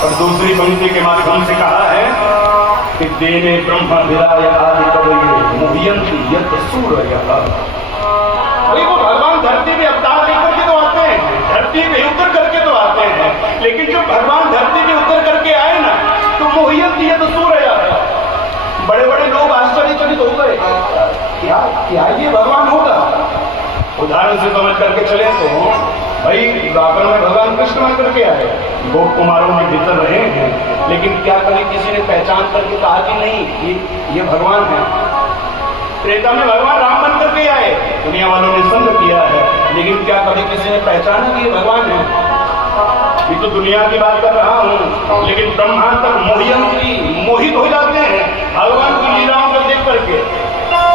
और दूसरी पंक्ति के माध्यम से कहा है कि देने ब्रह्म विराय आदि कवये मुह्यंति यत् सूरयः। वही वो भगवान धरती में अवतार लेकर के तो आते हैं, धरती में उतर करके तो आते हैं, लेकिन जब भगवान धरती में उतर करके आए ना तो मुह्यंति यत् सूरयः, बड़े बड़े लोग आश्चर्यचकित हो गए, क्या ये भगवान होगा। उदाहरण से समझ करके चले तो भाई द्वापर में भगवान कृष्ण बन करके आए, गोप कुमारों में भीतर रहे हैं, लेकिन क्या कभी किसी ने पहचान करके कहा कि नहीं ये भगवान है। त्रेता में भगवान राम बन करके आए, दुनिया वालों ने संग किया है, लेकिन क्या कभी किसी ने पहचाना कि ये भगवान है। ये तो दुनिया की बात कर रहा हूँ, लेकिन ब्रह्मांड तक मोहित हो जाते हैं भगवान की लीलाओं को देख करके।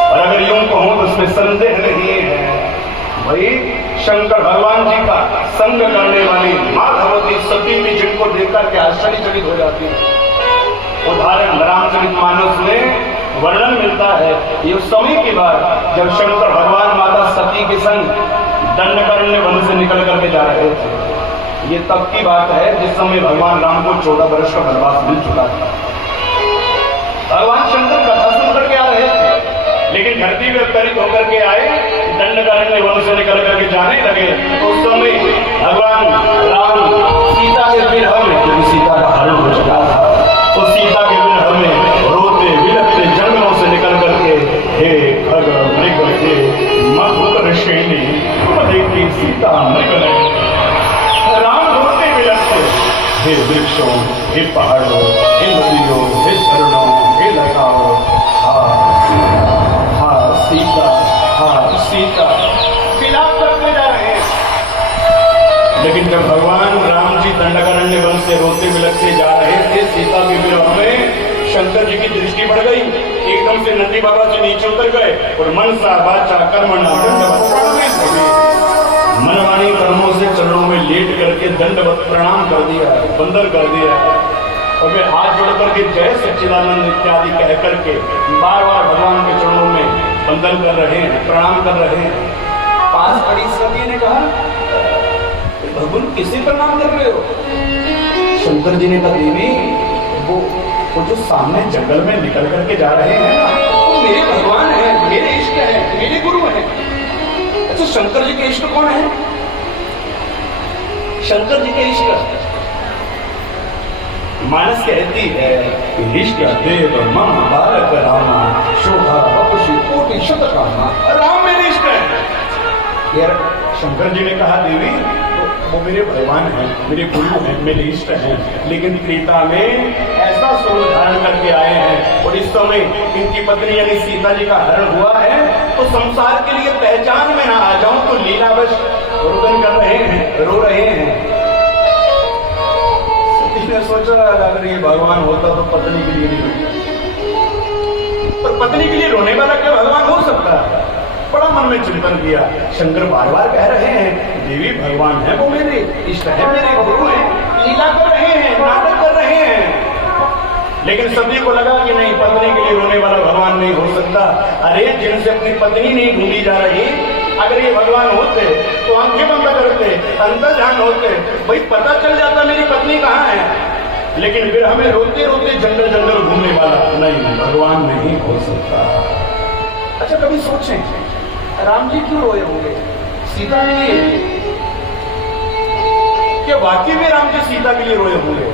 और अगर यूं कहूं तो उसमें संदेह नहीं है भाई, शंकर भगवान जी का संग करने वाली माधवती सती भी जिनको देखकर के आश्चर्यचकित हो जाती है। उदाहरण रामचरितमानस में वर्णन मिलता है, ये उस समय की बात जब शंकर भगवान माता सती के संग दंडकारण्य वन से निकल करके जा रहे थे। ये तब की बात है जिस समय भगवान राम को 14 वर्ष का वनवास मिल चुका था। भगवान शंकर कथा सुन करके आ रहे थे, लेकिन धरती में अवतरित होकर के आए, दंडकारण्य वन से निकल करके जाने लगे। तो उस समय भगवान राम सीता के विरह में, क्योंकि सीता का हरण हो चुका था, तो सीता के विरह में रोते विलपते जंगलों से निकल करके हे खग मृग हे मधुकर श्रेणी देखी सीता मृग राम रोते विलपते, हे वृक्षों, हे पहाड़ों, हे नदियों, हे झरनों, हे लताओं, सीता विलाप करते जा रहे हैं। लेकिन जब भगवान राम जी दंडकारण्य वन से रोते बिलखते जा रहे थे, सीता के विरह में शंकर जी की दृष्टि बढ़ गई, एकदम से नंदी बाबा से नीचे उतर गए और मनसा वाचा कर्मणा मनवाणी कर्मों से चरणों में लेट करके दंडवत प्रणाम कर दिया, बंदर कर दिया, और वे हाथ जोड़ करके जय सच्चिदानंद इत्यादि कह करके बार बार भगवान के चरणों में वंदन कर रहे हैं, प्रणाम कर रहे हैं। पास खड़ी सती ने कहा, भगवान किसे प्रणाम कर रहे हो? शंकर जी ने कहा, देवी वो जो सामने जंगल में निकल करके जा रहे हैं ना, वो मेरे भगवान हैं, मेरे इष्ट हैं, मेरे गुरु हैं। अच्छा, शंकर जी के इष्ट कौन है? शंकर जी के इष्ट मानस कहती है, इष्ट देव मम बालक रामा शोभा बपुषि कोटि शत कामा, राम मेरे इष्ट है। यार शंकर जी ने कहा, देवी वो मेरे भगवान हैं, मेरे गुरु हैं, मेरे इष्ट हैं, लेकिन त्रेता में ऐसा स्वरूप धारण करके आए हैं और इस समय इनकी पत्नी यानी सीता जी का हरण हुआ है, तो संसार के लिए पहचान में ना आ जाऊं तो लीलावश रुदन कर रहे हैं, रो रहे हैं। सोचा अगर ये भगवान होता तो पत्नी के लिए नहीं रोता, पर पत्नी के लिए रोने वाला क्या भगवान हो सकता है? बड़ा मन में चिंतन किया। शंकर बार बार कह रहे हैं, देवी भगवान है, वो मेरे इष्ट है, मेरे गुरु हैं, लीला कर रहे हैं, नाटक कर रहे हैं। लेकिन सभी को लगा कि नहीं, पत्नी के लिए रोने वाला भगवान नहीं हो सकता। अरे जिनसे अपनी पत्नी नहीं ढूंढी जा रही, अगर ये भगवान होते तो आंखें बंद करते, अंतर्ध्यान होते, भाई पता चल जाता मेरी पत्नी कहाँ है। लेकिन फिर हमें रोते रोते जंगल जंगल घूमने वाला नहीं, भगवान नहीं हो सकता। अच्छा, कभी सोचें राम जी क्यों रोए होंगे सीता के लिए? क्या वाकई में राम जी सीता के लिए रोए होंगे?